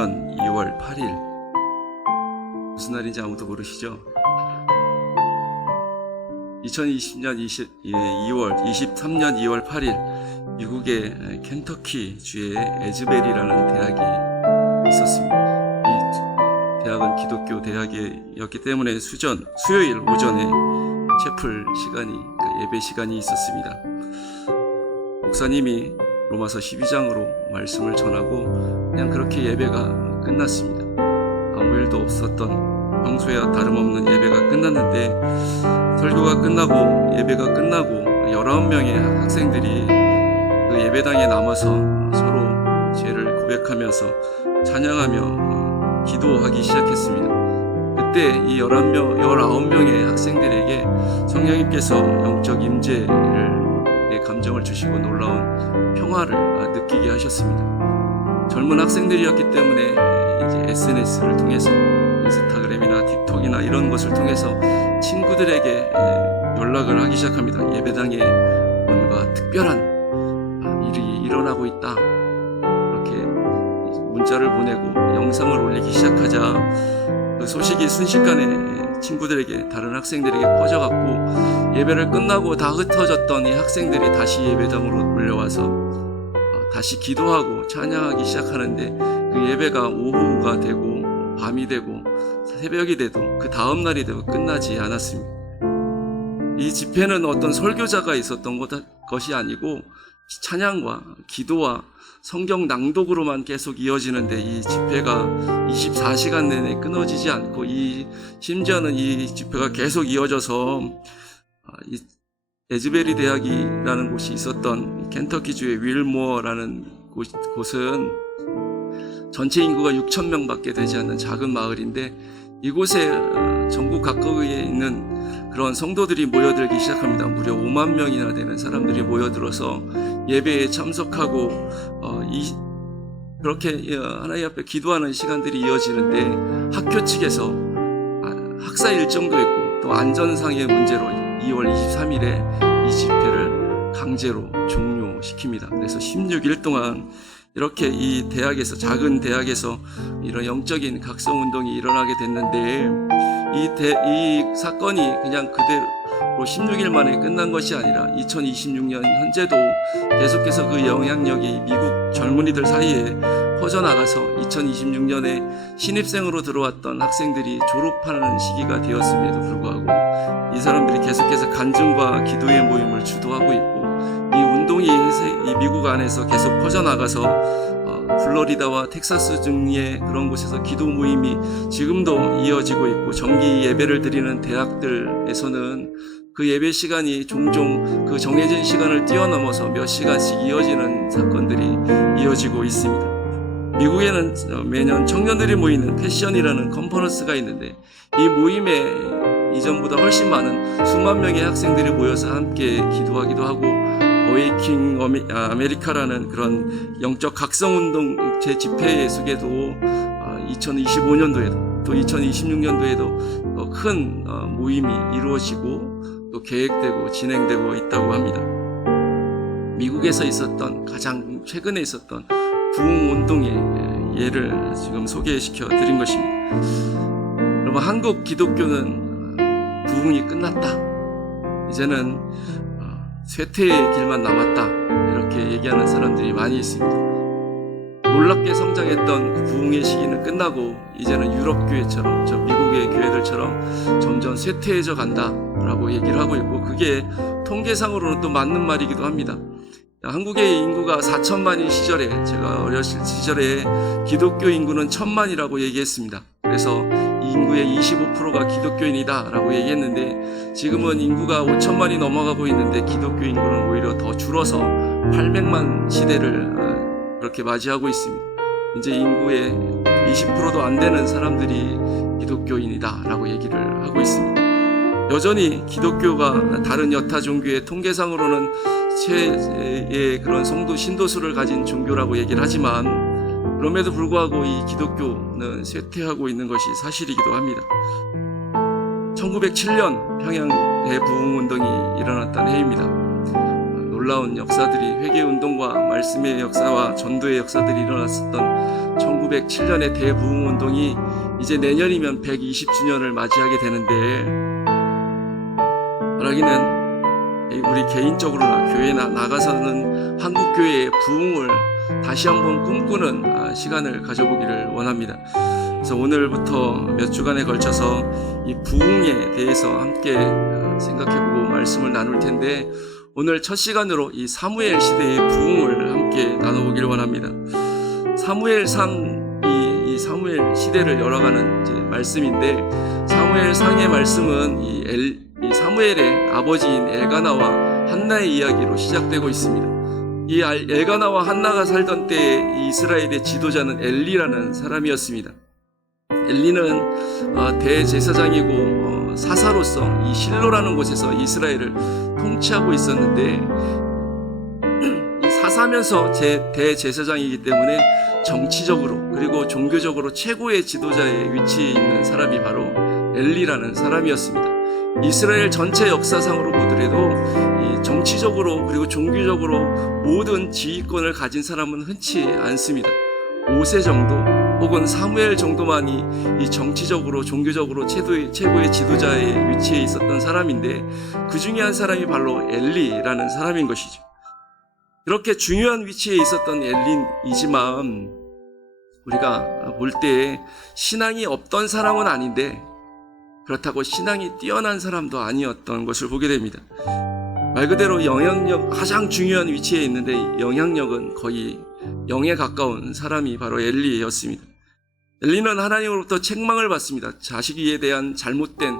2020년 2월 8일 무슨 날인지 아무도 모르시죠? 2020년 23년 2월 8일 미국의 켄터키 주의 에즈베리라는 대학이 있었습니다. 이 대학은 기독교 대학이었기 때문에 수요일 오전에 채플 시간이, 예배 시간이 있었습니다. 목사님이 로마서 12장으로 말씀을 전하고 그냥 그렇게 예배가 끝났습니다. 아무 일도 없었던 평소와 다름없는 예배가 끝났는데, 설교가 끝나고 예배가 끝나고 19명의 학생들이 그 예배당에 남아서 서로 죄를 고백하면서 찬양하며 기도하기 시작했습니다. 그때 이 19명의 학생들에게 성령님께서 영적 임재를 감정을 주시고 놀라운 평화를 느끼게 하셨습니다. 젊은 학생들이었기 때문에 이제 SNS를 통해서 인스타그램이나 틱톡이나 이런 것을 통해서 친구들에게 연락을 하기 시작합니다. 예배당에 뭔가 특별한 일이 일어나고 있다, 그렇게 문자를 보내고 영상을 올리기 시작하자 그 소식이 순식간에 친구들에게, 다른 학생들에게 퍼져갔고, 예배를 끝나고 다 흩어졌던 이 학생들이 다시 예배당으로 몰려와서 다시 기도하고 찬양하기 시작하는데, 그 예배가 오후가 되고 밤이 되고 새벽이 돼도 그 다음 날이 되고 끝나지 않았습니다. 이 집회는 어떤 설교자가 있었던 것이 아니고 찬양과 기도와 성경 낭독으로만 계속 이어지는데, 이 집회가 24시간 내내 끊어지지 않고, 심지어는 이 집회가 계속 이어져서 이 에즈베리 대학이라는 곳이 있었던 켄터키주의 윌모어라는 곳은 전체 인구가 6,000명 밖에 되지 않는 작은 마을인데, 이곳에 전국 각국에 있는 그런 성도들이 모여들기 시작합니다. 무려 5만 명이나 되는 사람들이 모여들어서 예배에 참석하고 그렇게 하나님 앞에 기도하는 시간들이 이어지는데, 학교 측에서 학사 일정도 있고 또 안전상의 문제로 2월 23일에 이 집회를 강제로 종료시킵니다. 그래서 16일 동안 이렇게 이 대학에서, 작은 대학에서 이런 영적인 각성운동이 일어나게 됐는데, 이 사건이 그냥 그대로 16일 만에 끝난 것이 아니라 2026년 현재도 계속해서 그 영향력이 미국 젊은이들 사이에 퍼져나가서 2026년에 신입생으로 들어왔던 학생들이 졸업하는 시기가 되었음에도 불구하고 이 사람들이 계속해서 간증과 기도의 모임을 주도하고 있고, 이 운동이 이 미국 안에서 계속 퍼져나가서 플로리다와 텍사스 등의 그런 곳에서 기도 모임이 지금도 이어지고 있고, 정기 예배를 드리는 대학들에서는 그 예배 시간이 종종 그 정해진 시간을 뛰어넘어서 몇 시간씩 이어지는 사건들이 이어지고 있습니다. 미국에는 매년 청년들이 모이는 패션이라는 컨퍼런스가 있는데, 이 모임에 이전보다 훨씬 많은 수만 명의 학생들이 모여서 함께 기도하기도 하고, 어웨이킹 아메리카라는 그런 영적 각성운동 집회 속에도 2025년도에도 또 2026년도에도 더 큰 모임이 이루어지고 또 계획되고 진행되고 있다고 합니다. 미국에서 있었던, 가장 최근에 있었던 부흥운동의 예를 지금 소개시켜 드린 것입니다. 여러분, 한국 기독교는 부흥이 끝났다, 이제는 쇠퇴의 길만 남았다, 이렇게 얘기하는 사람들이 많이 있습니다. 놀랍게 성장했던 그 부흥의 시기는 끝나고 이제는 유럽 교회처럼, 미국의 교회들처럼 점점 쇠퇴해져 간다라고 얘기를 하고 있고, 그게 통계상으로는 또 맞는 말이기도 합니다. 한국의 인구가 4천만인 시절에, 제가 어렸을 시절에 기독교 인구는 1,000만이라고 얘기했습니다. 그래서 이 인구의 25%가 기독교인이다 라고 얘기했는데, 지금은 인구가 5천만이 넘어가고 있는데 기독교 인구는 오히려 더 줄어서 800만 시대를 그렇게 맞이하고 있습니다. 이제 인구의 20%도 안 되는 사람들이 기독교인이다 라고 얘기를 하고 있습니다. 여전히 기독교가 다른 여타 종교의 통계상으로는 최의 그런 신도수를 가진 종교라고 얘기를 하지만, 그럼에도 불구하고 이 기독교는 쇠퇴하고 있는 것이 사실이기도 합니다. 1907년 평양 대부흥운동이 일어났던 해입니다. 놀라운 역사들이, 회개운동과 말씀의 역사와 전도의 역사들이 일어났었던 1907년의 대부흥운동이 이제 내년이면 120주년을 맞이하게 되는데, 바라기는 우리 개인적으로나 교회나 나가서는 한국교회의 부흥을 다시 한번 꿈꾸는 시간을 가져보기를 원합니다. 그래서 오늘부터 몇 주간에 걸쳐서 이 부흥에 대해서 함께 생각해보고 말씀을 나눌 텐데, 오늘 첫 시간으로 이 사무엘 시대의 부흥을 함께 나눠보기를 원합니다. 사무엘상, 이 사무엘 시대를 열어가는 이제 말씀인데, 사무엘상의 말씀은 이 사무엘의 아버지인 엘가나와 한나의 이야기로 시작되고 있습니다. 이 엘가나와 한나가 살던 때에 이 이스라엘의 지도자는 엘리라는 사람이었습니다. 엘리는 대제사장이고 사사로서 이 실로라는 곳에서 이스라엘을 통치하고 있었는데, 사사면서 대제사장이기 때문에 정치적으로 그리고 종교적으로 최고의 지도자의 위치에 있는 사람이 바로 엘리라는 사람이었습니다. 이스라엘 전체 역사상으로 보더라도 이 정치적으로 그리고 종교적으로 모든 지휘권을 가진 사람은 흔치 않습니다. 5세 정도 혹은 사무엘 정도만이 이 정치적으로 종교적으로 최고의 지도자의 위치에 있었던 사람인데, 그 중에 한 사람이 바로 엘리라는 사람인 것이죠. 그렇게 중요한 위치에 있었던 엘리이지만 우리가 볼 때 신앙이 없던 사람은 아닌데, 그렇다고 신앙이 뛰어난 사람도 아니었던 것을 보게 됩니다. 말 그대로 영향력, 가장 중요한 위치에 있는데 영향력은 거의 0에 가까운 사람이 바로 엘리였습니다. 엘리는 하나님으로부터 책망을 받습니다. 자식에 대한 잘못된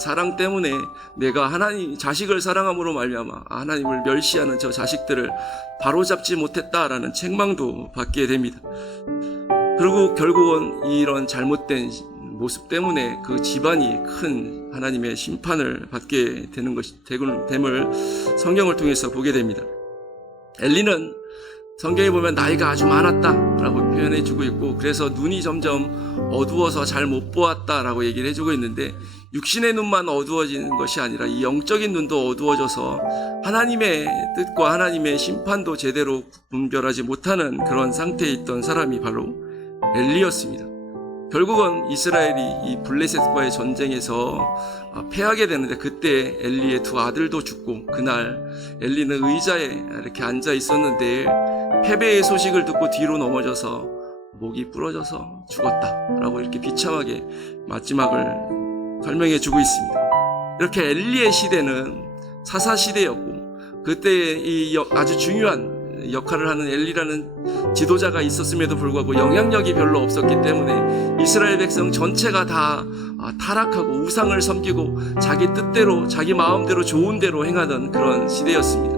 사랑 때문에 내가 자식을 사랑함으로 말미암아 하나님을 멸시하는 저 자식들을 바로잡지 못했다라는 책망도 받게 됩니다. 그리고 결국은 이런 잘못된 모습 때문에 그 집안이 큰 하나님의 심판을 받게 되는 됨을 성경을 통해서 보게 됩니다. 엘리는 성경에 보면 나이가 아주 많았다라고 표현해주고 있고, 그래서 눈이 점점 어두워서 잘 못 보았다라고 얘기를 해주고 있는데, 육신의 눈만 어두워지는 것이 아니라 이 영적인 눈도 어두워져서 하나님의 뜻과 하나님의 심판도 제대로 분별하지 못하는 그런 상태에 있던 사람이 바로 엘리였습니다. 결국은 이스라엘이 이 블레셋과의 전쟁에서 패하게 되는데, 그때 엘리의 두 아들도 죽고, 그날 엘리는 의자에 이렇게 앉아 있었는데 패배의 소식을 듣고 뒤로 넘어져서 목이 부러져서 죽었다라고 이렇게 비참하게 마지막을 설명해 주고 있습니다. 이렇게 엘리의 시대는 사사 시대였고, 그때 이 아주 중요한 역할을 하는 엘리라는 지도자가 있었음에도 불구하고 영향력이 별로 없었기 때문에 이스라엘 백성 전체가 다 타락하고 우상을 섬기고 자기 뜻대로 자기 마음대로 좋은 대로 행하던 그런 시대였습니다.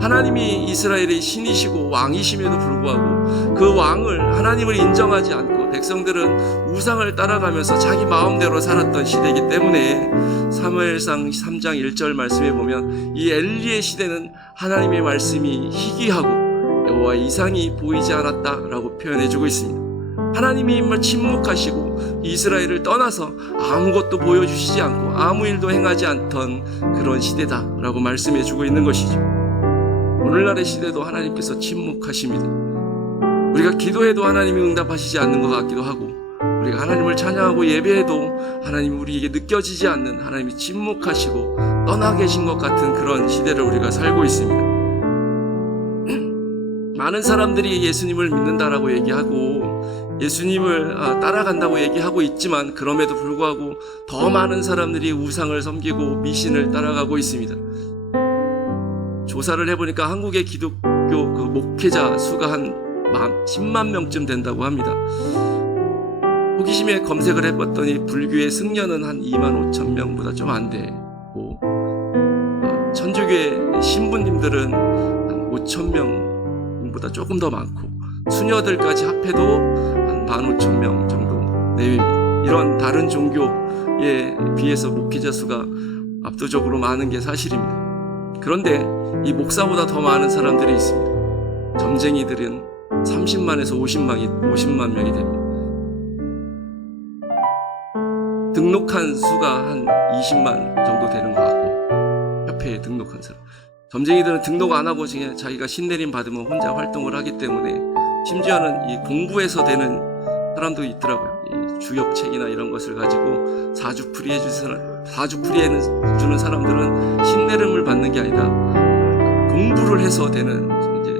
하나님이 이스라엘의 신이시고 왕이심에도 불구하고 그 왕을, 하나님을 인정하지 않고 백성들은 우상을 따라가면서 자기 마음대로 살았던 시대이기 때문에 사무엘상 3장 1절 말씀에 보면 이 엘리의 시대는 하나님의 말씀이 희귀하고 여호와 이상이 보이지 않았다라고 표현해주고 있습니다. 하나님이 침묵하시고 이스라엘을 떠나서 아무것도 보여주시지 않고 아무 일도 행하지 않던 그런 시대다라고 말씀해주고 있는 것이죠. 오늘날의 시대도 하나님께서 침묵하십니다. 우리가 기도해도 하나님이 응답하시지 않는 것 같기도 하고, 우리가 하나님을 찬양하고 예배해도 하나님이 우리에게 느껴지지 않는, 하나님이 침묵하시고 떠나 계신 것 같은 그런 시대를 우리가 살고 있습니다. 많은 사람들이 예수님을 믿는다라고 얘기하고 예수님을 따라간다고 얘기하고 있지만, 그럼에도 불구하고 더 많은 사람들이 우상을 섬기고 미신을 따라가고 있습니다. 조사를 해보니까 한국의 기독교 그 목회자 수가 한 10만 명쯤 된다고 합니다. 호기심에 검색을 해봤더니 불교의 승려는 한 2만 5천 명보다 좀 안 되고, 천주교의 신부님들은 한 5천 명보다 조금 더 많고, 수녀들까지 합해도 한 15,000명 정도 내외입니다. 이런 다른 종교에 비해서 목회자 수가 압도적으로 많은 게 사실입니다. 그런데 이 목사보다 더 많은 사람들이 있습니다. 점쟁이들은 30만에서 50만 명이 됩니다. 등록한 수가 한 20만 정도 되는 것 같고, 협회에 등록한 사람. 점쟁이들은 등록 안 하고 자기가 신내림 받으면 혼자 활동을 하기 때문에 심지어는 이 공부해서 되는 사람도 있더라고요. 이 주역책이나 이런 것을 가지고 사주풀이 해주는 사람들은 신내림을 받는 게 아니라 공부를 해서 되는 이제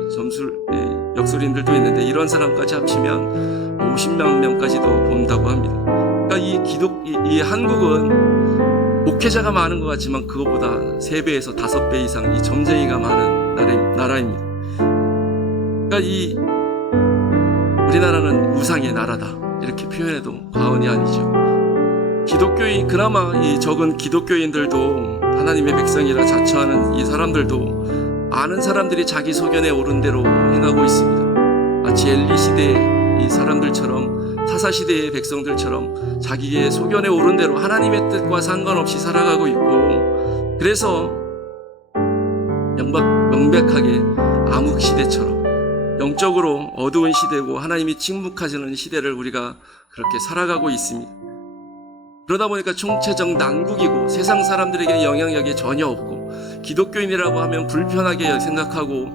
역술인들도 있는데 이런 사람까지 합치면 50만 명까지도 본다고 합니다. 그러니까 이 한국은 목회자가 많은 것 같지만 그것보다 3배에서 5배 이상 이 점쟁이가 많은 나라입니다. 그러니까 우리나라는 우상의 나라다 이렇게 표현해도 과언이 아니죠. 기독교인, 그나마 이 적은 기독교인들도 하나님의 백성이라 자처하는 이 사람들도 많은 사람들이 자기 소견에 옳은 대로 행하고 있습니다. 마치 엘리 시대의 이 사람들처럼, 사사시대의 백성들처럼 자기의 소견에 옳은 대로 하나님의 뜻과 상관없이 살아가고 있고, 그래서 명백하게 암흑시대처럼 영적으로 어두운 시대고 하나님이 침묵하시는 시대를 우리가 그렇게 살아가고 있습니다. 그러다 보니까 총체적 난국이고 세상 사람들에게 영향력이 전혀 없고 기독교인이라고 하면 불편하게 생각하고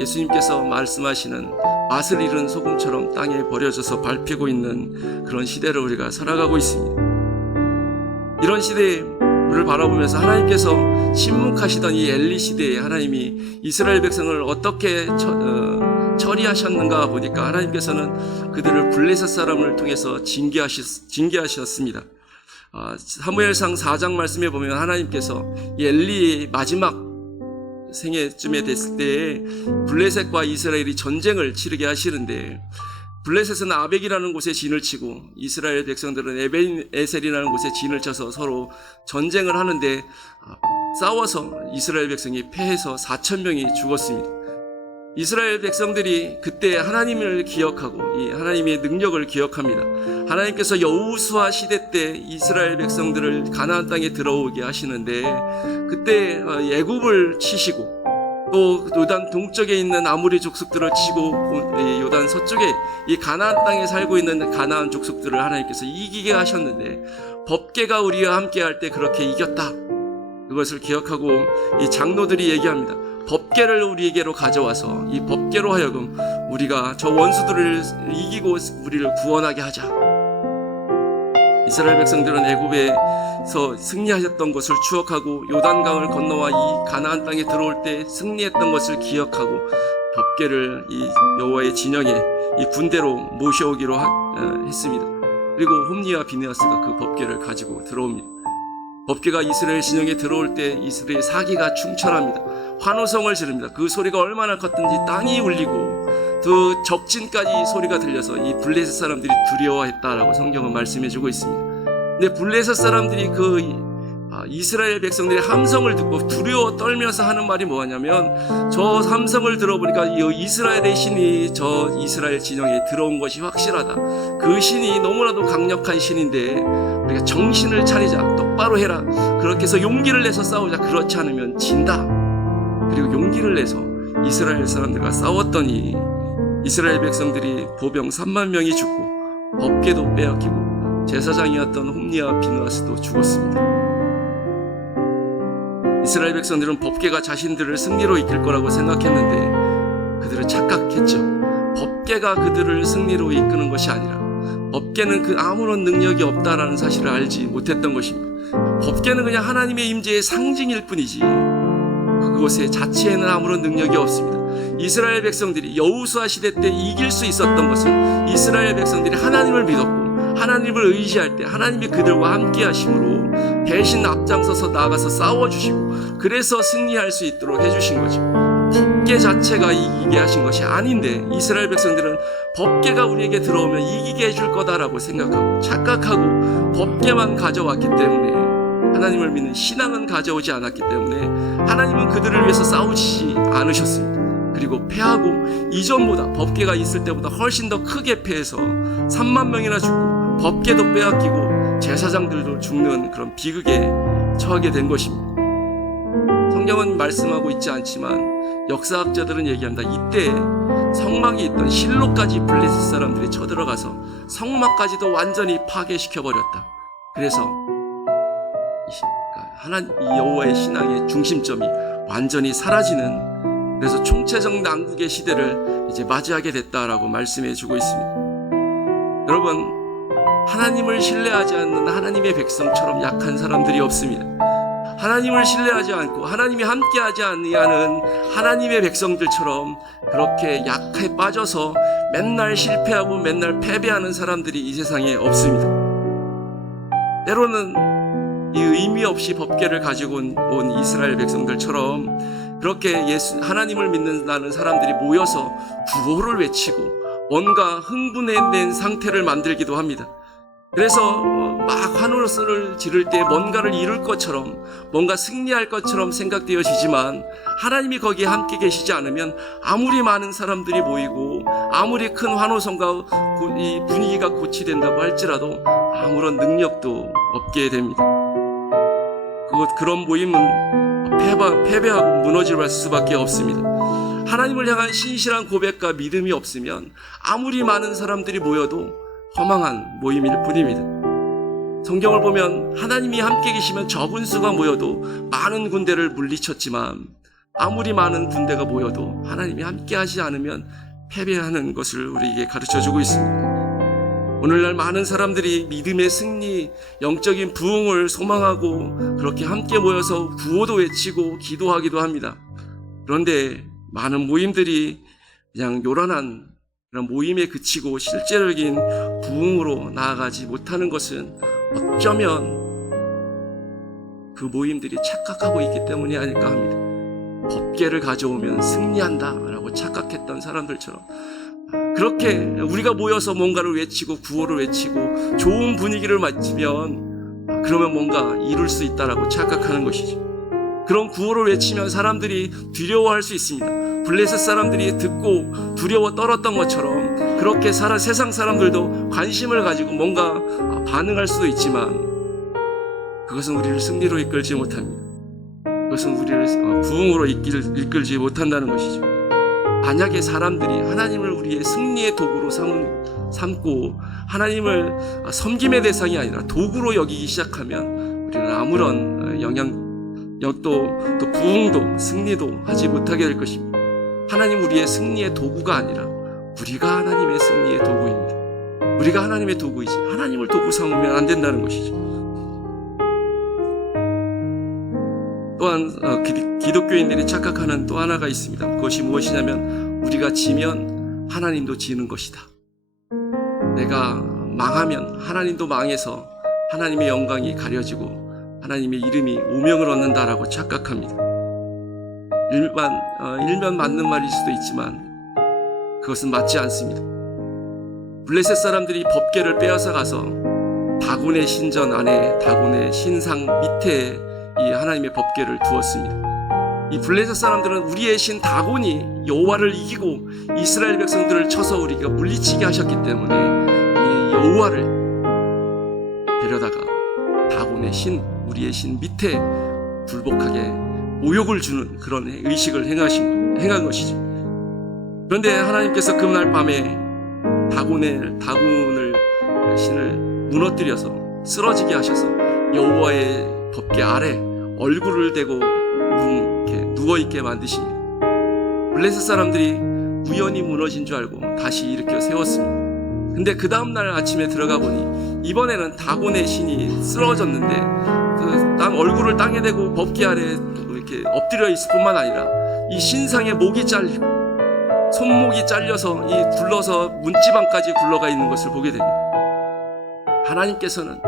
예수님께서 말씀하시는 맛을 잃은 소금처럼 땅에 버려져서 밟히고 있는 그런 시대를 우리가 살아가고 있습니다. 이런 시대를 바라보면서 하나님께서 침묵하시던 이 엘리 시대에 하나님이 이스라엘 백성을 어떻게 처리하셨는가 보니까 하나님께서는 그들을 블레셋 사람을 통해서 징계하셨습니다. 사무엘상 4장 말씀에 보면 하나님께서 이 엘리의 마지막 생애쯤에 됐을 때에 블레셋과 이스라엘이 전쟁을 치르게 하시는데, 블레셋은 아벡이라는 곳에 진을 치고 이스라엘 백성들은 에벤에셀이라는 곳에 진을 쳐서 서로 전쟁을 하는데 싸워서 이스라엘 백성이 패해서 4,000명이 죽었습니다. 이스라엘 백성들이 그때 하나님을 기억하고 이 하나님의 능력을 기억합니다. 하나님께서 여호수아 시대 때 이스라엘 백성들을 가나안 땅에 들어오게 하시는데 그때 애굽을 치시고 또 요단 동쪽에 있는 아모리 족속들을 치고 요단 서쪽에 이 가나안 땅에 살고 있는 가나안 족속들을 하나님께서 이기게 하셨는데, 법궤가 우리와 함께 할 때 그렇게 이겼다. 그것을 기억하고 이 장로들이 얘기합니다. 법궤를 우리에게로 가져와서 이 법궤로 하여금 우리가 저 원수들을 이기고 우리를 구원하게 하자. 이스라엘 백성들은 애굽에서 승리하셨던 것을 추억하고 요단강을 건너와 이 가나안 땅에 들어올 때 승리했던 것을 기억하고 법궤를 이 여호와의 진영에 이 군대로 모셔오기로 했습니다. 그리고 홈니와 비느하스가 그 법궤를 가지고 들어옵니다. 법궤가 이스라엘 진영에 들어올 때 이스라엘 사기가 충천합니다. 환호성을 지릅니다. 그 소리가 얼마나 컸든지 땅이 울리고 그 적진까지 소리가 들려서 이 블레셋 사람들이 두려워했다라고 성경은 말씀해주고 있습니다. 근데 블레셋 사람들이 이스라엘 백성들의 함성을 듣고 두려워 떨면서 하는 말이 뭐냐면, 저 함성을 들어보니까 이스라엘의 신이 저 이스라엘 진영에 들어온 것이 확실하다. 그 신이 너무나도 강력한 신인데 우리가 정신을 차리자, 똑바로 해라. 그렇게 해서 용기를 내서 싸우자. 그렇지 않으면 진다. 그리고 용기를 내서 이스라엘 사람들과 싸웠더니 이스라엘 백성들이 보병 3만 명이 죽고 법궤도 빼앗기고 제사장이었던 홈니와 비느하스도 죽었습니다. 이스라엘 백성들은 법궤가 자신들을 승리로 이끌 거라고 생각했는데 그들은 착각했죠. 법궤가 그들을 승리로 이끄는 것이 아니라 법궤는 아무런 능력이 없다라는 사실을 알지 못했던 것입니다. 법궤는 그냥 하나님의 임재의 상징일 뿐이지 그곳의 자체에는 아무런 능력이 없습니다. 이스라엘 백성들이 여호수아 시대 때 이길 수 있었던 것은 이스라엘 백성들이 하나님을 믿었고 하나님을 의지할 때 하나님이 그들과 함께 하심으로 대신 앞장서서 나가서 싸워주시고 그래서 승리할 수 있도록 해주신 거죠. 법궤 자체가 이기게 하신 것이 아닌데 이스라엘 백성들은 법궤가 우리에게 들어오면 이기게 해줄 거다라고 생각하고 착각하고 법궤만 가져왔기 때문에, 하나님을 믿는 신앙은 가져오지 않았기 때문에 하나님은 그들을 위해서 싸우지 않으셨습니다. 그리고 패하고 이전보다 법궤가 있을 때보다 훨씬 더 크게 패해서 3만 명이나 죽고 법궤도 빼앗기고 제사장들도 죽는 그런 비극에 처하게 된 것입니다. 성경은 말씀하고 있지 않지만 역사학자들은 얘기합니다. 이때 성막이 있던 실로까지 블레셋 사람들이 쳐들어가서 성막까지도 완전히 파괴시켜버렸다. 그래서 하나님 여호와의 신앙의 중심점이 완전히 사라지는, 그래서 총체적 난국의 시대를 이제 맞이하게 됐다라고 말씀해 주고 있습니다. 여러분, 하나님을 신뢰하지 않는 하나님의 백성처럼 약한 사람들이 없습니다. 하나님을 신뢰하지 않고 하나님이 함께하지 아니하는 하나님의 백성들처럼 그렇게 약해 빠져서 맨날 실패하고 맨날 패배하는 사람들이 이 세상에 없습니다. 때로는 이 의미 없이 법궤를 가지고 온 이스라엘 백성들처럼 그렇게 하나님을 믿는다는 사람들이 모여서 구호를 외치고 뭔가 흥분된 상태를 만들기도 합니다. 그래서 막 환호를 지를 때 뭔가를 이룰 것처럼, 뭔가 승리할 것처럼 생각되어지지만 하나님이 거기에 함께 계시지 않으면 아무리 많은 사람들이 모이고 아무리 큰 환호성과 이 분위기가 고치된다고 할지라도 아무런 능력도 없게 됩니다. 그런 모임은 패배하고 무너질 수밖에 없습니다. 하나님을 향한 신실한 고백과 믿음이 없으면 아무리 많은 사람들이 모여도 허망한 모임일 뿐입니다. 성경을 보면 하나님이 함께 계시면 적은 수가 모여도 많은 군대를 물리쳤지만 아무리 많은 군대가 모여도 하나님이 함께 하지 않으면 패배하는 것을 우리에게 가르쳐주고 있습니다. 오늘날 많은 사람들이 믿음의 승리, 영적인 부흥을 소망하고 그렇게 함께 모여서 구호도 외치고 기도하기도 합니다. 그런데 많은 모임들이 그냥 요란한 그런 모임에 그치고 실제적인 부흥으로 나아가지 못하는 것은 어쩌면 그 모임들이 착각하고 있기 때문이 아닐까 합니다. 법궤를 가져오면 승리한다 라고 착각했던 사람들처럼 그렇게 우리가 모여서 뭔가를 외치고 구호를 외치고 좋은 분위기를 맞으면 그러면 뭔가 이룰 수 있다라고 착각하는 것이죠. 그런 구호를 외치면 사람들이 두려워할 수 있습니다. 블레셋 사람들이 듣고 두려워 떨었던 것처럼 그렇게 세상 사람들도 관심을 가지고 뭔가 반응할 수도 있지만 그것은 우리를 승리로 이끌지 못합니다. 그것은 우리를 부흥으로 이끌지 못한다는 것이죠. 만약에 사람들이 하나님을 우리의 승리의 도구로 삼고 하나님을 섬김의 대상이 아니라 도구로 여기기 시작하면 우리는 아무런 또 부흥도 승리도 하지 못하게 될 것입니다. 하나님 우리의 승리의 도구가 아니라 우리가 하나님의 승리의 도구입니다. 우리가 하나님의 도구이지 하나님을 도구 삼으면 안 된다는 것이죠. 또한 기독교인들이 착각하는 또 하나가 있습니다. 그것이 무엇이냐면 우리가 지면 하나님도 지는 것이다. 내가 망하면 하나님도 망해서 하나님의 영광이 가려지고 하나님의 이름이 오명을 얻는다라고 착각합니다. 일면 맞는 말일 수도 있지만 그것은 맞지 않습니다. 블레셋 사람들이 법궤를 빼앗아 가서 다곤의 신전 안에 다곤의 신상 밑에 이 하나님의 법궤를 두었습니다. 이 블레셋 사람들은 우리의 신 다곤이 여호와를 이기고 이스라엘 백성들을 쳐서 우리가 물리치게 하셨기 때문에 이 여호와를 데려다가 다곤의 신, 우리의 신 밑에 굴복하게 모욕을 주는 그런 의식을 행한 것이죠. 그런데 하나님께서 그날 밤에 다곤을 신을 무너뜨려서 쓰러지게 하셔서 여호와의 법궤 아래 얼굴을 대고 이렇게 누워있게 만드십니다. 블레셋 사람들이 우연히 무너진 줄 알고 다시 일으켜 세웠습니다. 근데 그 다음날 아침에 들어가 보니 이번에는 다곤의 신이 쓰러졌는데 얼굴을 땅에 대고 법궤 아래 이렇게 엎드려 있을 뿐만 아니라 이 신상의 목이 잘리고 손목이 잘려서 이 굴러서 문지방까지 굴러가 있는 것을 보게 됩니다. 하나님께서는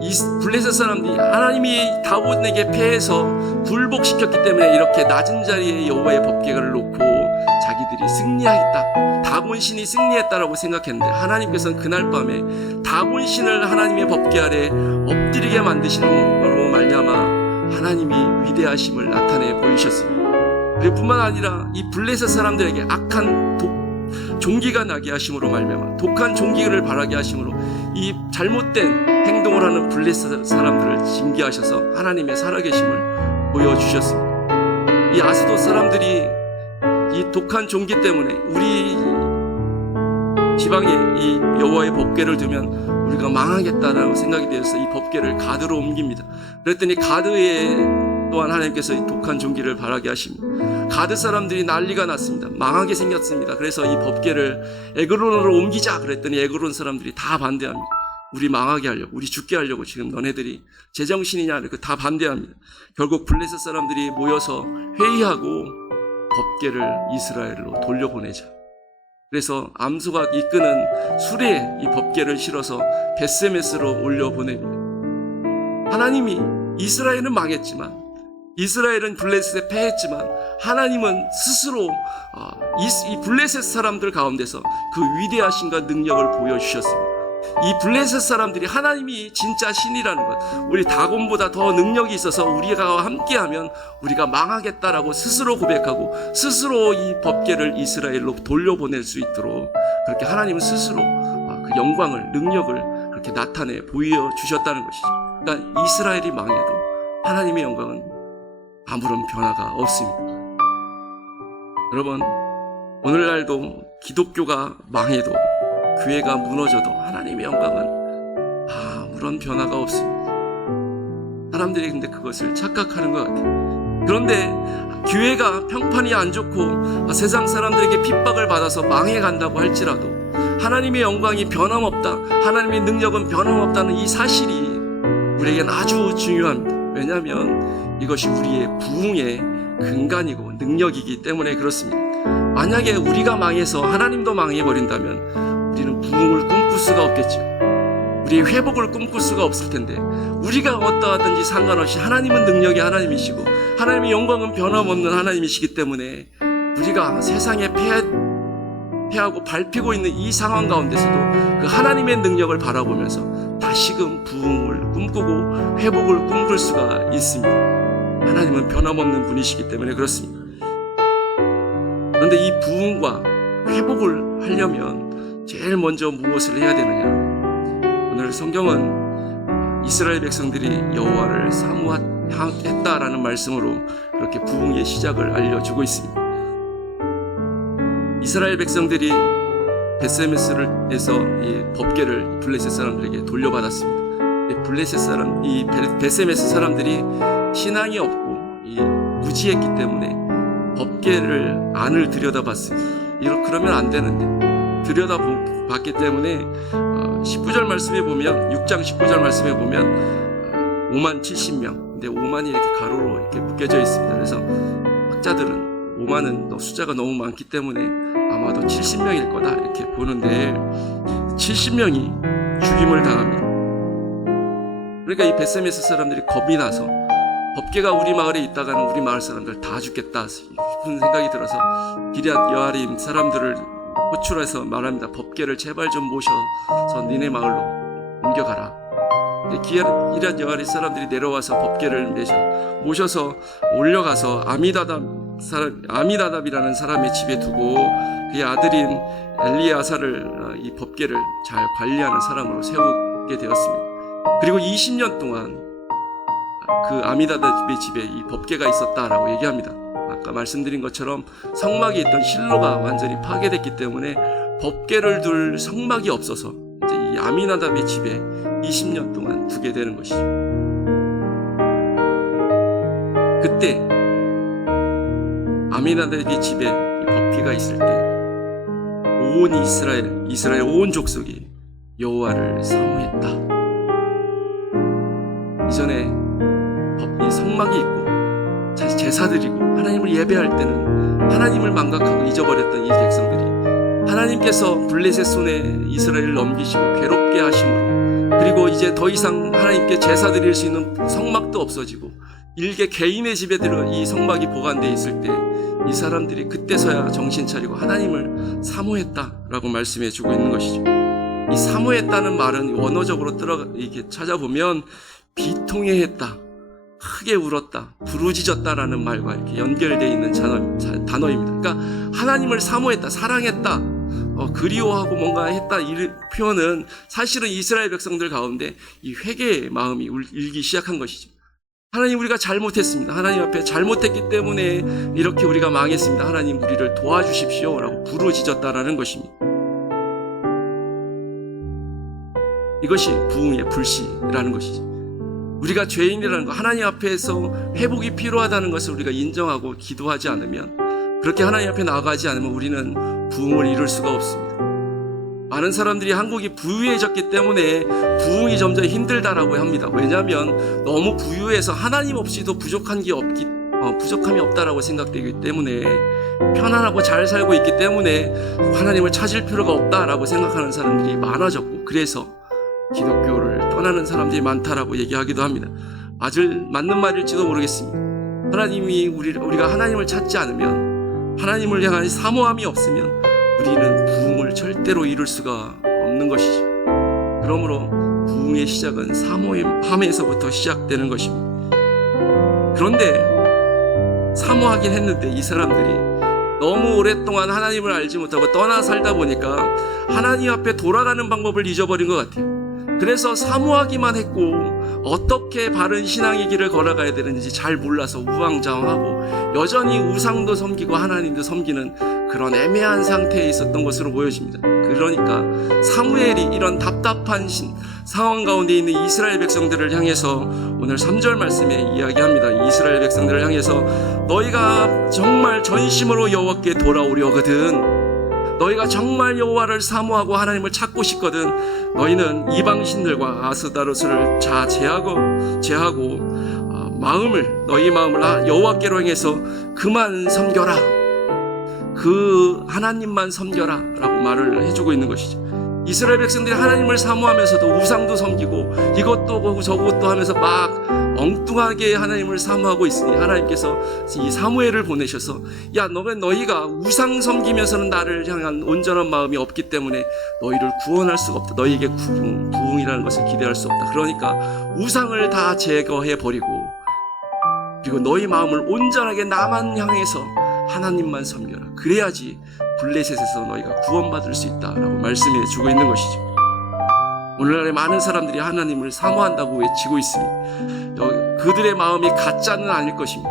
이 블레셋 사람들이 하나님이 다곤에게 패해서 굴복시켰기 때문에 이렇게 낮은 자리에 여호와의 법궤를 놓고 자기들이 승리하겠다, 다곤 신이 승리했다라고 생각했는데 하나님께서는 그날 밤에 다곤 신을 하나님의 법궤 아래 엎드리게 만드시는 걸로 말미암아 하나님이 위대하심을 나타내 보이셨습니다. 그리고 뿐만 아니라 이 블레셋 사람들에게 악한 종기가 나게 하심으로 말미암아 독한 종기를 바라게 하심으로 이 잘못된 행동을 하는 블레셋 사람들을 징계하셔서 하나님의 살아계심을 보여주셨습니다. 이 아스돗 사람들이 이 독한 종기 때문에 우리 지방에 이 여호와의 법궤를 두면 우리가 망하겠다라고 생각이 되어서 이 법궤를 가드로 옮깁니다. 그랬더니 가드의 또한 하나님께서 이 독한 종기를 바라게 하십니다. 가드 사람들이 난리가 났습니다. 망하게 생겼습니다. 그래서 이 법궤를 에그론으로 옮기자 그랬더니 에그론 사람들이 다 반대합니다. 우리 망하게 하려고, 우리 죽게 하려고 지금 너네들이 제정신이냐 이렇게 다 반대합니다. 결국 블레셋 사람들이 모여서 회의하고 법궤를 이스라엘로 돌려보내자. 그래서 암소가 이끄는 수레에 이 법궤를 실어서 벳세메스로 올려보냅니다. 하나님이 이스라엘은 망했지만, 이스라엘은 블레셋에 패했지만, 하나님은 스스로 이 블레셋 사람들 가운데서 그 위대하신과 능력을 보여주셨습니다. 이 블레셋 사람들이 하나님이 진짜 신이라는 것, 우리 다곤보다 더 능력이 있어서 우리가 함께하면 우리가 망하겠다라고 스스로 고백하고 스스로 이 법궤를 이스라엘로 돌려보낼 수 있도록 그렇게 하나님은 스스로 그 영광을, 능력을 그렇게 나타내 보여주셨다는 것이죠. 그러니까 이스라엘이 망해도 하나님의 영광은 아무런 변화가 없습니다. 여러분, 오늘날도 기독교가 망해도, 교회가 무너져도 하나님의 영광은 아무런 변화가 없습니다. 사람들이 근데 그것을 착각하는 것 같아요. 그런데 교회가 평판이 안 좋고 세상 사람들에게 핍박을 받아서 망해간다고 할지라도 하나님의 영광이 변함없다, 하나님의 능력은 변함없다는 이 사실이 우리에겐 아주 중요합니다. 왜냐하면 이것이 우리의 부흥의 근간이고 능력이기 때문에 그렇습니다. 만약에 우리가 망해서 하나님도 망해버린다면 우리는 부흥을 꿈꿀 수가 없겠죠. 우리의 회복을 꿈꿀 수가 없을 텐데, 우리가 어떠하든지 상관없이 하나님은 능력이 하나님이시고 하나님의 영광은 변함없는 하나님이시기 때문에 우리가 세상에 패하고 밟히고 있는 이 상황 가운데서도 그 하나님의 능력을 바라보면서 다시금 부흥을 꿈꾸고 회복을 꿈꿀 수가 있습니다. 하나님은 변함없는 분이시기 때문에 그렇습니다. 그런데 이 부흥과 회복을 하려면 제일 먼저 무엇을 해야 되느냐? 오늘 성경은 이스라엘 백성들이 여호와를 사모했다라는 말씀으로 그렇게 부흥의 시작을 알려주고 있습니다. 이스라엘 백성들이 벳세메스에서 이 법궤를 블레셋 사람들에게 돌려받았습니다. 이 벳세메스 사람들이 신앙이 없고 무지했기 때문에 법궤를 안을 들여다봤습니다. 그러면 안 되는데 들여다봤기 때문에 19절 말씀에 보면, 6장 19절 말씀에 보면 5만 70명, 근데 5만이 이렇게 가로로 이렇게 묶여져 있습니다. 그래서 학자들은 5만은 숫자가 너무 많기 때문에 아마도 70명일 거다 이렇게 보는데 70명이 죽임을 당합니다. 그러니까 이 벳세메스 사람들이 겁이 나서 법궤가 우리 마을에 있다가는 우리 마을 사람들 다 죽겠다 싶은 생각이 들어서 기럇 여아림 사람들을 호출해서 말합니다. 법궤를 제발 좀 모셔서 니네 마을로 옮겨가라. 기럇 여아림 사람들이 내려와서 법궤를 모셔서 올려가서 아미다답이라는 사람의 집에 두고 그의 아들인 엘리아사를 이 법궤를 잘 관리하는 사람으로 세우게 되었습니다. 그리고 20년 동안 그 아미다답의 집에 이 법궤가 있었다라고 얘기합니다. 아까 말씀드린 것처럼 성막에 있던 실로가 완전히 파괴됐기 때문에 법궤를 둘 성막이 없어서 이제 이 아미나답의 집에 20년 동안 두게 되는 것이죠. 그때 아미나답의 집에 이 법궤가 있을 때 온 이스라엘 온 족속이 여호와를 사모했다. 이전에 이 성막이 있고 제사드리고 하나님을 예배할 때는 하나님을 망각하고 잊어버렸던 이 백성들이 하나님께서 블레셋 손에 이스라엘을 넘기시고 괴롭게 하심으로, 그리고 이제 더 이상 하나님께 제사드릴 수 있는 성막도 없어지고 일개 개인의 집에 들어 이 성막이 보관되어 있을 때 이 사람들이 그때서야 정신 차리고 하나님을 사모했다라고 말씀해 주고 있는 것이죠. 이 사모했다는 말은 원어적으로 이렇게 찾아보면 비통해했다, 크게 울었다, 부르짖었다라는 말과 이렇게 연결되어 있는 단어입니다. 그러니까 하나님을 사모했다, 사랑했다, 그리워하고 뭔가 했다, 이 표현은 사실은 이스라엘 백성들 가운데 이 회개의 마음이 일기 시작한 것이죠. 하나님, 우리가 잘못했습니다. 하나님 앞에 잘못했기 때문에 이렇게 우리가 망했습니다. 하나님, 우리를 도와주십시오 라고 부르짖었다라는 것입니다. 이것이 부흥의 불씨라는 것이죠. 우리가 죄인이라는 거, 하나님 앞에서 회복이 필요하다는 것을 우리가 인정하고 기도하지 않으면, 그렇게 하나님 앞에 나아가지 않으면 우리는 부흥을 이룰 수가 없습니다. 많은 사람들이 한국이 부유해졌기 때문에 부흥이 점점 힘들다라고 합니다. 왜냐하면 너무 부유해서 하나님 없이도 부족함이 없다라고 생각되기 때문에, 편안하고 잘 살고 있기 때문에 하나님을 찾을 필요가 없다라고 생각하는 사람들이 많아졌고, 그래서 기독교를 떠나는 사람들이 많다라고 얘기하기도 합니다. 맞는 말일지도 모르겠습니다. 하나님이 우리가 하나님을 찾지 않으면, 하나님을 향한 사모함이 없으면 우리는 부흥을 절대로 이룰 수가 없는 것이죠. 그러므로 부흥의 시작은 사모함에서부터 시작되는 것입니다. 그런데 사모하긴 했는데 이 사람들이 너무 오랫동안 하나님을 알지 못하고 떠나 살다 보니까 하나님 앞에 돌아가는 방법을 잊어버린 것 같아요. 그래서 사모하기만 했고 어떻게 바른 신앙의 길을 걸어가야 되는지 잘 몰라서 우왕좌왕하고 여전히 우상도 섬기고 하나님도 섬기는 그런 애매한 상태에 있었던 것으로 보여집니다. 그러니까 사무엘이 이런 답답한 상황 가운데 있는 이스라엘 백성들을 향해서 오늘 3절 말씀에 이야기합니다. 이스라엘 백성들을 향해서 너희가 정말 전심으로 여호와께 돌아오려거든, 너희가 정말 여호와를 사모하고 하나님을 찾고 싶거든, 너희는 이방신들과 아스다로스를 제하고 너희 마음을 여호와께로 향해서 그만 섬겨라, 그 하나님만 섬겨라 라고 말을 해주고 있는 것이죠. 이스라엘 백성들이 하나님을 사모하면서도 우상도 섬기고 이것도 하고 저것도 하면서 막 엉뚱하게 하나님을 사모하고 있으니 하나님께서 이 사무엘을 보내셔서, 야, 너희가 우상 섬기면서는 나를 향한 온전한 마음이 없기 때문에 너희를 구원할 수가 없다. 너희에게 부흥이라는 것을 기대할 수 없다. 그러니까 우상을 다 제거해버리고, 그리고 너희 마음을 온전하게 나만 향해서 하나님만 섬겨라. 그래야지 블레셋에서 너희가 구원받을 수 있다라고 말씀해 주고 있는 것이죠. 오늘날에 많은 사람들이 하나님을 사모한다고 외치고 있습니다. 그들의 마음이 가짜는 아닐 것입니다.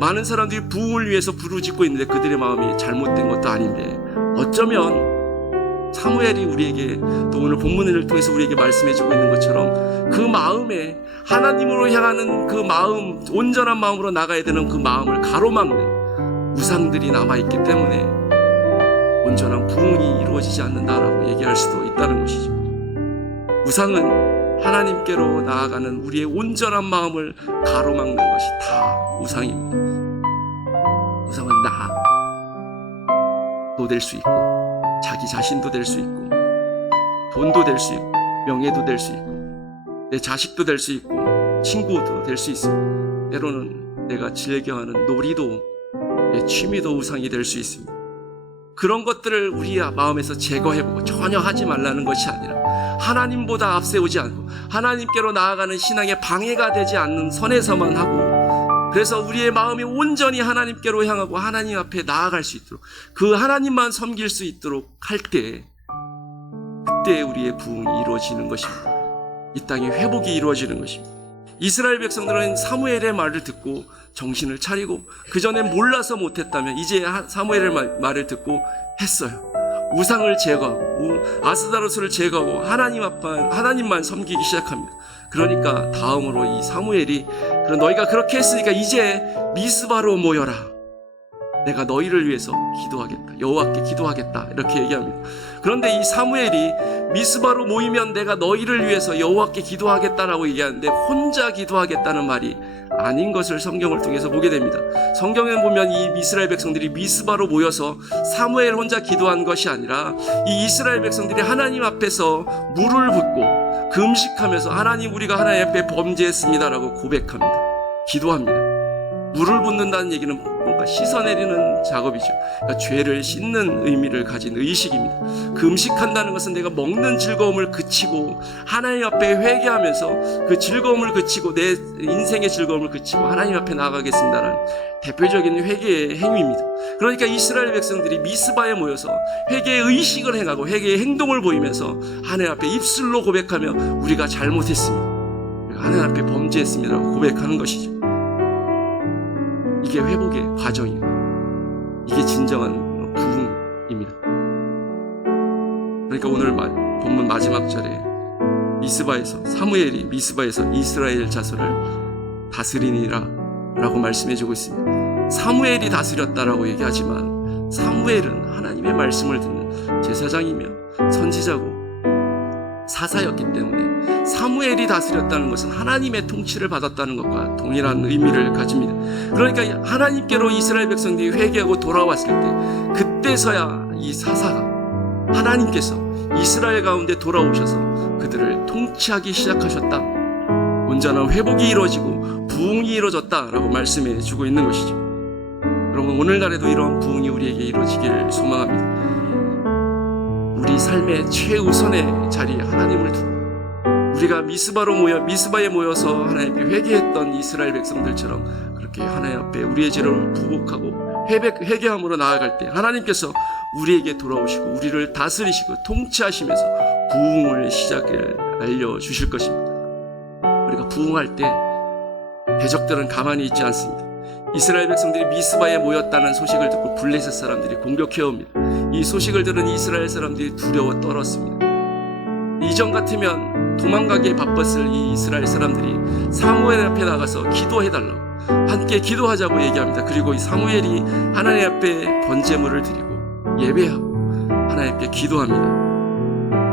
많은 사람들이 부흥을 위해서 부르짖고 있는데 그들의 마음이 잘못된 것도 아닌데, 어쩌면 사무엘이 우리에게 또 오늘 본문을 통해서 우리에게 말씀해 주고 있는 것처럼 그 마음에 하나님으로 향하는 그 마음, 온전한 마음으로 나가야 되는 그 마음을 가로막는 우상들이 남아있기 때문에 온전한 부흥이 이루어지지 않는다라고 얘기할 수도 있다는 것이죠. 우상은 하나님께로 나아가는 우리의 온전한 마음을 가로막는 것이 다 우상입니다. 우상은 나도 될 수 있고, 자기 자신도 될 수 있고, 돈도 될 수 있고, 명예도 될 수 있고, 내 자식도 될 수 있고, 친구도 될 수 있습니다. 때로는 내가 즐겨하는 놀이도, 내 취미도 우상이 될 수 있습니다. 그런 것들을 우리 마음에서 제거해보고 전혀 하지 말라는 것이 아니라 하나님보다 앞세우지 않고 하나님께로 나아가는 신앙에 방해가 되지 않는 선에서만 하고, 그래서 우리의 마음이 온전히 하나님께로 향하고 하나님 앞에 나아갈 수 있도록, 그 하나님만 섬길 수 있도록 할 때, 그때 우리의 부흥이 이루어지는 것입니다. 이 땅의 회복이 이루어지는 것입니다. 이스라엘 백성들은 사무엘의 말을 듣고 정신을 차리고, 그 전에 몰라서 못했다면 이제 사무엘의 말을 듣고 했어요. 우상을 제거하고 아스다로스를 제거하고 하나님만 섬기기 시작합니다. 그러니까 다음으로 이 사무엘이, 그럼 너희가 그렇게 했으니까 이제 미스바로 모여라, 내가 너희를 위해서 기도하겠다, 여호와께 기도하겠다, 이렇게 얘기합니다. 그런데 이 사무엘이 미스바로 모이면 내가 너희를 위해서 여호와께 기도하겠다라고 얘기하는데, 혼자 기도하겠다는 말이 아닌 것을 성경을 통해서 보게 됩니다. 성경에 보면 이 이스라엘 백성들이 미스바로 모여서 사무엘 혼자 기도한 것이 아니라 이 이스라엘 백성들이 하나님 앞에서 물을 붓고 금식하면서, 하나님, 우리가 하나님 앞에 범죄했습니다라고 고백합니다. 기도합니다. 물을 붓는다는 얘기는 뭔가 씻어내리는 작업이죠. 그러니까 죄를 씻는 의미를 가진 의식입니다. 금식한다는 것은 내가 먹는 즐거움을 그치고 하나님 앞에 회개하면서 그 즐거움을 그치고, 내 인생의 즐거움을 그치고 하나님 앞에 나아가겠습니다라는 대표적인 회개의 행위입니다. 그러니까 이스라엘 백성들이 미스바에 모여서 회개의 의식을 행하고 회개의 행동을 보이면서 하나님 앞에 입술로 고백하며 우리가 잘못했습니다, 우리가 하나님 앞에 범죄했습니다라고 고백하는 것이죠. 이게 회복의 과정이에요. 이게 진정한 부흥입니다. 그러니까 오늘 본문 마지막 절에 사무엘이 미스바에서 이스라엘 자손을 다스리니라 라고 말씀해주고 있습니다. 사무엘이 다스렸다라고 얘기하지만 사무엘은 하나님의 말씀을 듣는 제사장이며 선지자고 사사였기 때문에 사무엘이 다스렸다는 것은 하나님의 통치를 받았다는 것과 동일한 의미를 가집니다. 그러니까 하나님께로 이스라엘 백성들이 회개하고 돌아왔을 때 그때서야 이 사사가 하나님께서 이스라엘 가운데 돌아오셔서 그들을 통치하기 시작하셨다. 온전한 회복이 이루어지고 부흥이 이루어졌다라고 말씀해 주고 있는 것이죠. 여러분, 오늘날에도 이런 부흥이 우리에게 이루어지길 소망합니다. 우리 삶의 최우선의 자리에 하나님을 두고 우리가 미스바에 모여서 하나님께 회개했던 이스라엘 백성들처럼 그렇게 하나님 앞에 우리의 죄를 부복하고 회개함으로 나아갈 때 하나님께서 우리에게 돌아오시고 우리를 다스리시고 통치하시면서 부흥을 시작을 알려주실 것입니다. 우리가 부흥할 때 대적들은 가만히 있지 않습니다. 이스라엘 백성들이 미스바에 모였다는 소식을 듣고 블레셋 사람들이 공격해옵니다. 이 소식을 들은 이스라엘 사람들이 두려워 떨었습니다. 이전 같으면 도망가기에 바빴을 이 이스라엘 사람들이 사무엘 앞에 나가서 기도해달라고 함께 기도하자고 얘기합니다. 그리고 이 사무엘이 하나님 앞에 번제물을 드리고 예배하고 하나님께 기도합니다.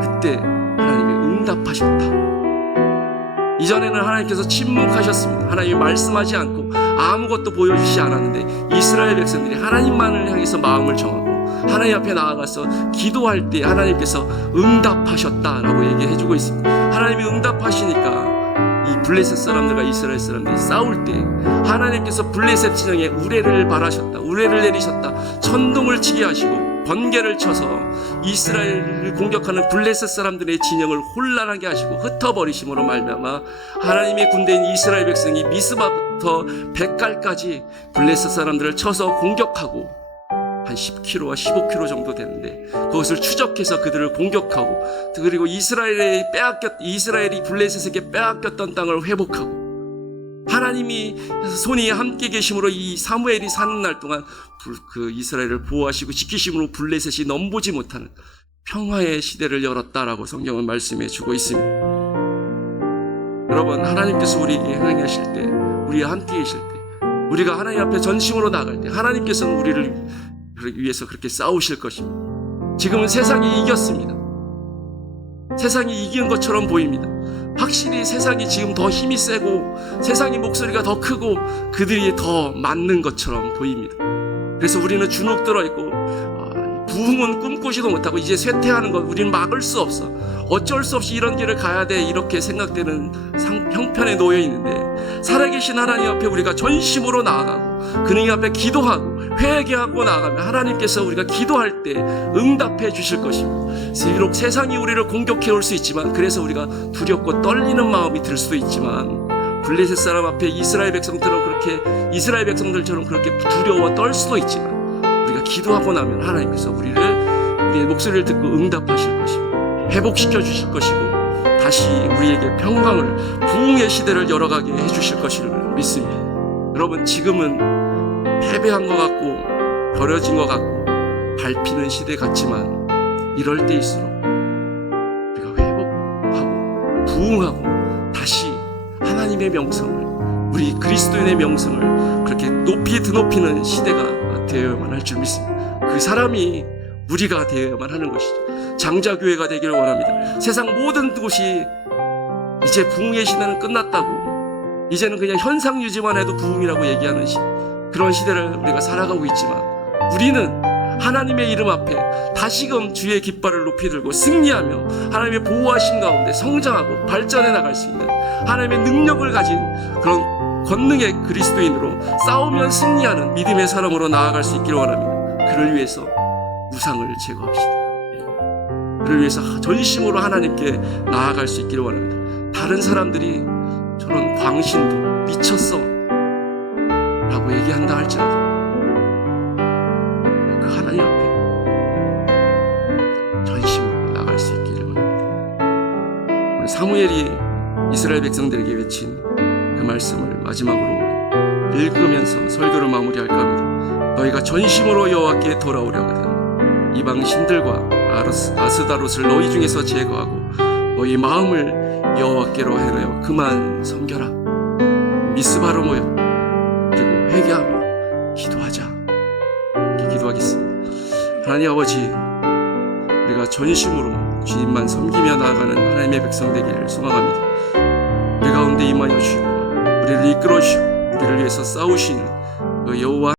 그때 하나님이 응답하셨다. 이전에는 하나님께서 침묵하셨습니다. 하나님이 말씀하지 않고 아무것도 보여주시지 않았는데 이스라엘 백성들이 하나님만을 향해서 마음을 정하고 하나님 앞에 나아가서 기도할 때 하나님께서 응답하셨다라고 얘기해주고 있습니다. 하나님이 응답하시니까 이 블레셋 사람들과 이스라엘 사람들이 싸울 때 하나님께서 블레셋 진영에 우레를 내리셨다. 천둥을 치게 하시고 번개를 쳐서 이스라엘을 공격하는 블레셋 사람들의 진영을 혼란하게 하시고 흩어버리심으로 말미암아 하나님의 군대인 이스라엘 백성이 미스바부터 벳갈까지 블레셋 사람들을 쳐서 공격하고 한 10km와 15km 정도 되는데 그것을 추적해서 그들을 공격하고 그리고 이스라엘이 블레셋에게 빼앗겼던 땅을 회복하고 하나님이 손이 함께 계심으로 이 사무엘이 사는 날 동안 그 이스라엘을 보호하시고 지키심으로 블레셋이 넘보지 못하는 평화의 시대를 열었다라고 성경은 말씀해 주고 있습니다. 여러분, 하나님께서 우리에게 행하실 때, 우리와 함께 계실 때, 우리가 하나님 앞에 전심으로 나갈 때 하나님께서는 우리를 위해서 그렇게 싸우실 것입니다. 지금은 세상이 이겼습니다. 세상이 이긴 것처럼 보입니다. 확실히 세상이 지금 더 힘이 세고 세상의 목소리가 더 크고 그들이 더 맞는 것처럼 보입니다. 그래서 우리는 주눅 들어있고 부흥은 꿈꾸지도 못하고 이제 쇠퇴하는 것 우리는 막을 수 없어. 어쩔 수 없이 이런 길을 가야 돼 이렇게 생각되는 형편에 놓여 있는데 살아계신 하나님 앞에 우리가 전심으로 나아가고 그님 앞에 기도하고 회개하고 나아가면 하나님께서 우리가 기도할 때 응답해 주실 것입니다. 비록 세상이 우리를 공격해 올 수 있지만 그래서 우리가 두렵고 떨리는 마음이 들 수도 있지만 블레셋 사람 앞에 이스라엘 백성들처럼 그렇게 두려워 떨 수도 있지만 우리가 기도하고 나면 하나님께서 우리의 목소리를 듣고 응답하실 것이고 회복시켜 주실 것이고 다시 우리에게 평강을 부흥의 시대를 열어가게 해주실 것을 믿습니다. 여러분, 지금은 패배한 것 같고 버려진 것 같고 밟히는 시대 같지만 이럴 때일수록 우리가 회복하고 부흥하고 다시 하나님의 명성을 우리 그리스도인의 명성을 그렇게 높이 드높이는 시대가 되어야만 할 줄 믿습니다. 그 사람이 우리가 되어야만 하는 것이죠. 장자교회가 되기를 원합니다. 세상 모든 곳이 이제 부흥의 시대는 끝났다고 이제는 그냥 현상 유지만 해도 부흥이라고 얘기하는 그런 시대를 우리가 살아가고 있지만 우리는 하나님의 이름 앞에 다시금 주의 깃발을 높이 들고 승리하며 하나님의 보호하신 가운데 성장하고 발전해 나갈 수 있는 하나님의 능력을 가진 그런 권능의 그리스도인으로 싸우면 승리하는 믿음의 사람으로 나아갈 수 있기를 원합니다. 그를 위해서 우상을 제거합시다. 그를 위해서 전심으로 하나님께 나아갈 수 있기를 원합니다. 다른 사람들이 저런 광신도 미쳤어 라고 얘기한다 할지라도 그 하나님 앞에 전심으로 나아갈 수 있기를 원합니다. 오늘 사무엘이 이스라엘 백성들에게 외친 그 말씀을 마지막으로 읽으면서 설교를 마무리할까 합니다. 너희가 전심으로 여호와께 돌아오려거든 이방 신들과 아스다롯을 너희 중에서 제거하고 너희 마음을 여호와께로 향하여 그만 섬겨라. 미스바로 모여 그리고 회개하며 기도하자. 이렇게 기도하겠습니다. 하나님 아버지, 우리가 전심으로 주님만 섬기며 나아가는 하나님의 백성 되기를 소망합니다. 우리 가운데 임하여 주시고 우리를 이끌어 주시고 우리를 위해서 싸우시는 그 여호와